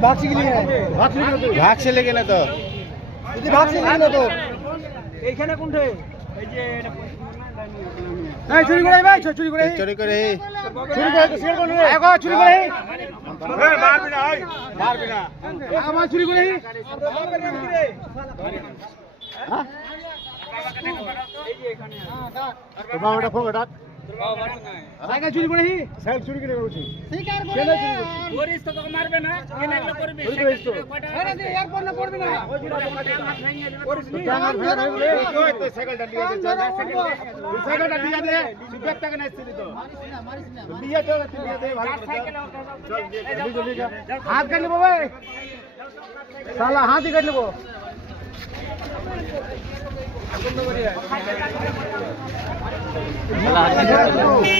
भाग से लेके ना तो भाग से लेके ना तो এইখানে কোনটা এই যে এই চুরি করে ভাই চুরি করে তো শেয়ার করুন আগো চুরি করে এই মারবি না আমার চুরি করে এই হ্যাঁ এই যে এখানে হ্যাঁ বাবাটা ফোন ডাক সাইকেল চুরি করে সাইকেল চুরি করে করছি স্বীকার করে ওরিস তো তোকে মারবে না কেন এগুলো করবি আরে দে একবার না পড়বি না ওই দিন ওরিস নি ওই তো সাইকেলটা নিয়ে দে সাইকেলটা দিয়ে দে সুযোগ টাকা নাই ছিল তো মারিস না দিয়ে তো দিয়ে দে ভালো সাইকেল জলদি যা হাত কাট নেবো ভাই শালা হাত ही काट लेबो শালা হাত